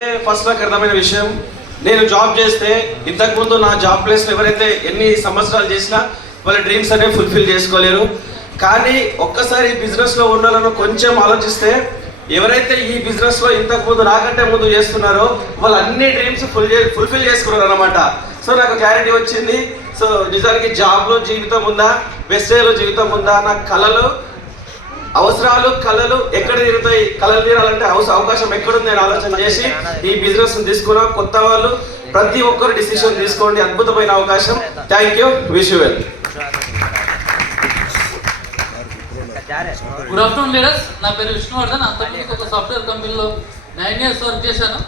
First నాకు అర్థమైన విషయం, నేను జాబ్ చేస్తే ఇంతకుముందు నా జాబ్ ప్లేస్లో ఎవరైతే ఎన్ని సంవత్సరాలు చేసినా వాళ్ళ డ్రీమ్స్ అనేవి ఫుల్ఫిల్ చేసుకోలేరు. కానీ ఒక్కసారి బిజినెస్లో ఉండాలని కొంచెం ఆలోచిస్తే ఎవరైతే ఈ బిజినెస్లో ఇంతకుముందు నాకంటే ముందు చేస్తున్నారో వాళ్ళు అన్ని డ్రీమ్స్ ఫుల్ఫిల్ చేసుకున్నారు అనమాట. సో నాకు క్లారిటీ వచ్చింది. సో నిజానికి జాబ్లో జీవితం ఉందా, వెస్టేజ్లో జీవితం ఉందా, నా కళలు అవసరాలు కళలు ఎక్కడ తీరుతాయి, కళలు తీరాలంటే అవకాశం ఎక్కడుంది నేను ఆలోచన చేసి ఈ బిజినెస్ తీసుకున్నా. కొత్త వాళ్ళు ప్రతి ఒక్కరు డిసిషన్ తీసుకోండి, అద్భుతమైన అవకాశం. Thank you, wish you well. Good afternoon leaders. నా పేరు విష్ణువర్ధన్. అంతకుముందు ఒక సాఫ్ట్వేర్ కంపెనీలో 9 years వర్క్ చేశాను.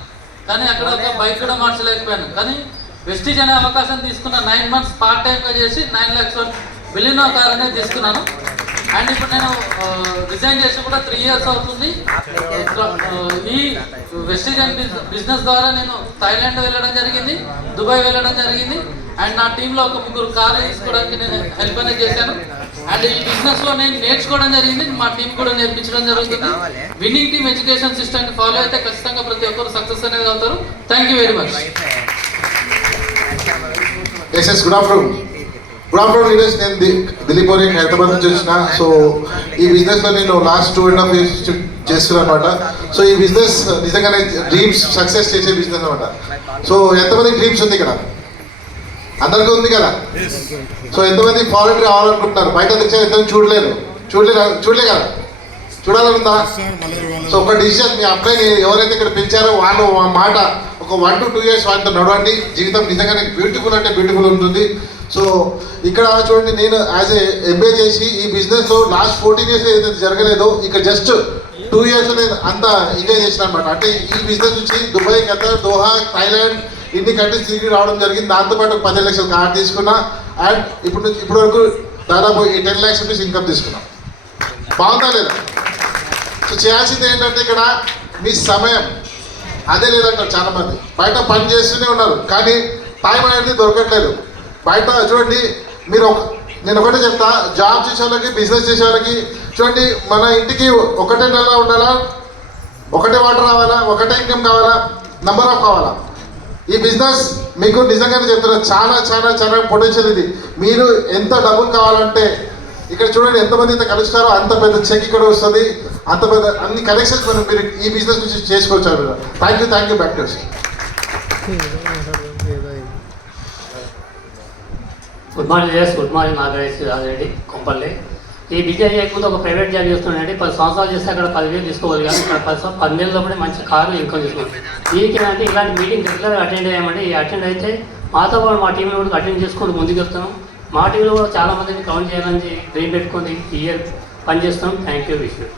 కానీ అక్కడ ఒక బైక్ కూడా మార్చలేకపోయాను. కానీ వెస్టీజ్ అనే అవకాశం తీసుకున్న 9 months పార్ట్ టైంగా చేసి 9 lakhs వరకు బిలినో కార్ అనేది తీసుకున్నాను. అండ్ ఇప్పుడు నేను రిజైన్ చేసి కూడా 3 years అవుతుంది. ఈ వెస్టీజ్ బిజినెస్ ద్వారా నేను థాయిలాండ్ వెళ్ళడం జరిగింది, దుబాయ్ వెళ్ళడం జరిగింది. అండ్ నా టీంలో ఒక 3 కార్లు తీసుకోవడానికి నేను హెల్ప్ అనేది చేశాను. అండ్ ఈ బిజినెస్లో నేను నేర్చుకోవడం జరిగింది, మా టీం కూడా నేర్పించడం జరుగుతుంది. విన్నింగ్ టీమ్ ఎడ్యుకేషన్ సిస్టమ్ని ఫాలో అయితే ఖచ్చితంగా ప్రతి ఒక్కరు సక్సెస్ అనేది అవుతారు. Thank you very much. Good afternoon leaders. నేను దిలీప్ ఓరి హైదరాబాద్ నుంచి వచ్చిన. సో ఈ బిజినెస్లో నేను లాస్ట్ 2.5 years చేస్తున్నాను అనమాట. సో ఈ బిజినెస్ నిజంగానే డ్రీమ్స్ సక్సెస్ చేసే బిజినెస్ అనమాట. సో ఎంతమంది డ్రీమ్స్ ఉంది ఇక్కడ? అందరికీ ఉంది కదా. సో ఎంతమంది ఫారెన్ రావాలనుకుంటున్నారు? బయట తెచ్చారు, ఎంతమంది చూడలే కదా, చూడాలనుందా? సో ఒక డిసిషన్, మీ అబ్బాయిని ఎవరైతే ఇక్కడ పెంచారో వాళ్ళు మాట ఒక 1 to 2 years వాళ్ళతో నడవండి. జీవితం నిజంగానే బ్యూటిఫుల్ అంటే బ్యూటిఫుల్ ఉంటుంది. సో ఇక్కడ చూడండి, నేను యాజ్ ఏ ఎంబీఏ చేసి ఈ బిజినెస్లో లాస్ట్ 14 years ఏదైతే జరగలేదో ఇక్కడ జస్ట్ 2 years నేను అంతా ఎంజాయ్ చేసిన అనమాట. అంటే ఈ బిజినెస్ నుంచి దుబాయ్, ఖతర్, దోహా, థాయిలాండ్ ఇన్ని కంట్రీస్ తిరిగి రావడం జరిగింది. దాంతోపాటు 10 లక్షల కార్ తీసుకున్నా. అండ్ ఇప్పుడు వరకు దాదాపు 10 lakhs rupees ఇన్కమ్ తీసుకున్నాం. బాగుందా లేదా? సో చేయాల్సింది ఏంటంటే ఇక్కడ మీ సమయం అదే లేదంటారు చాలా మంది. బయట పని చేస్తూనే ఉన్నారు కానీ టైం అనేది దొరకట్లేదు. బయట చూడండి, నేను ఒకటే చెప్తా, జాబ్ చేసే వాళ్ళకి, బిజినెస్ చేసే వాళ్ళకి చూడండి, మన ఇంటికి ఒకటే నెల ఉండాలా, ఒకటే వాటర్ రావాలా, ఒకటే ఇన్కమ్ కావాలా, నంబర్ ఆఫ్ కావాలా. ఈ బిజినెస్ మీకు నిజంగానే చెప్తున్నారు, చాలా చాలా చాలా పొటెన్షియల్ ఇది. మీరు ఎంత డబ్బులు కావాలంటే ఇక్కడ చూడండి, ఎంతమంది ఇంత కలుస్తారో అంత పెద్ద చెక్ ఇక్కడ వస్తుంది, అంత పెద్ద అన్ని కనెక్షన్స్ మీరు ఈ బిజినెస్ నుంచి చేసుకోవచ్చు. Thank you back to you. Good morning Nagaresh Rajareddy Kompally. ఈ బిజినెస్ చేయకుండా ఒక ప్రైవేట్ జాబ్ చేస్తున్నానండి. 10 సంవత్సరాలు చేస్తే అక్కడ 10,000 తీసుకోవాలి. కానీ ఇక్కడ 10 నెలలప్పుడే మంచి కారు ఇన్కమ్ తీసుకోవాలి. దీనికి అంటే ఇలాంటి మీటింగ్ రెగ్యులర్గా అటెండ్ అయ్యామండి. ఈ అటెండ్ అయితే మాతో పాటు మా టీంలో కూడా అటెండ్ చేసుకుంటూ ముందుకు వెళ్తాం. మా టీంలో కూడా చాలా మందిని కౌంట్ చేయాలని డ్రీమ్ పెట్టుకొని ఈ ఇయర్ పనిచేస్తాం. Thank you, wish you.